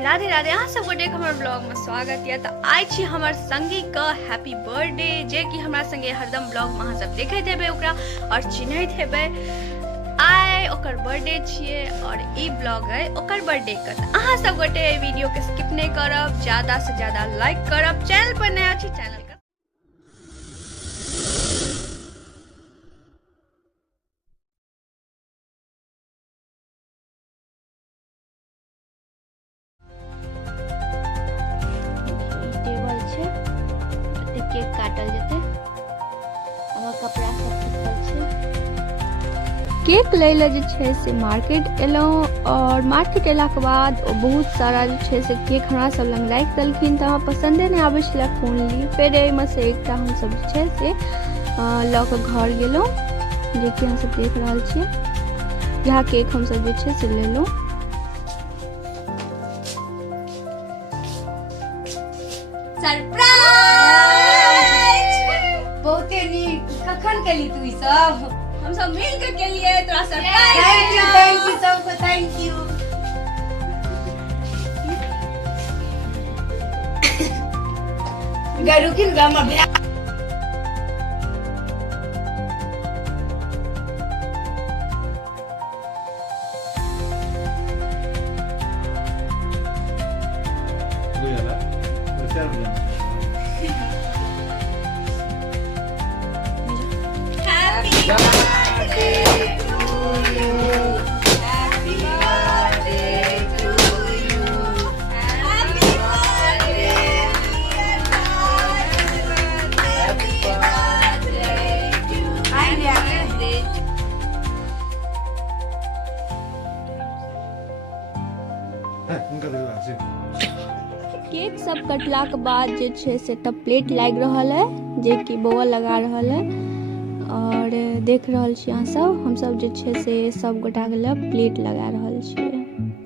राधे राधे, अहाँ सब गोटे हमर ब्लॉग में स्वागत है। तो आई छी हमर संगी का हैप्पी बर्थडे, जे कि हमरा संगे हरदम ब्लॉग में अहाँ सब देखैत हेबै ओकरा और चिन्हैत हेबै। आई ओकर बर्थडे छिए और ई ब्लॉग है ओकर बर्थडे का। अहाँ सब गोटे वीडियो के स्किप नहीं करब, ज्यादा से ज्यादा लाइक करब। चैनल पर नया छी चैनल का केक काटल जेते। हमर कपड़ा सब सुखल छै। केक लैले जे छै से मार्केट एलौ और मार्केट एला के बाद बहुत सारा जे छै से केक हमरा सब लंग राख देलखिन। त हमरा पसंदे नै आबै छला कोन ली। फेर एहि में से एकटा हम सब जे छै से ल के घर गेलौ, जे कि हम सब देख रहल छियै। यह केक हम सब जे छै से लेलौ। सरप्राइज बहुते नीक। कखन केली तू ई सब? हम सब मिल के केलिए तोरा सरप्राइज। थैंक यू सबको, थैंक यू। गरुकिन गम भैया केक सब कटला के बाद जे छै से तब प्लेट लाग रहल है, जे कि बौआ लगा रहल है। और देख रहल छी अहाँ सब, हम सब जे छै से सब गोटा के लिए प्लेट लगा रहल छियै।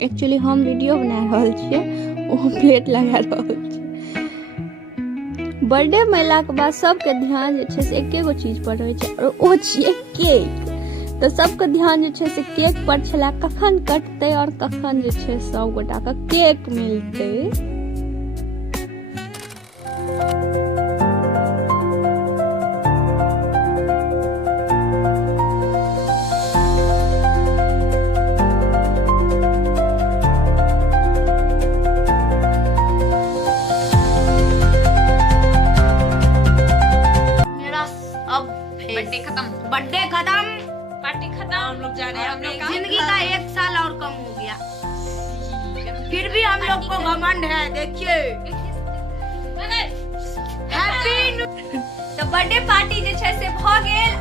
एक्चुअली हम वीडियो बना रहल छियै, ओ प्लेट लगा रहल छै। बर्थडे में अयला के बाद सबके ध्यान जे छै से एकेगो चीज पर रहै छै और ओ छियै केक। तो सबके ध्यान जे छै से केक पर छला, कखन कटतै और कखन जे छै सब गोटा के केक मिलतै। बर्थडे खत्म, पार्टी खत्म। हम लोग जा रहे हैं। हम लोग जिंदगी का 1 साल और कम हो गया, फिर भी हम लोग को घमंड है। देखिए हैप्पी तो बर्थडे पार्टी जे छै से भ गेल।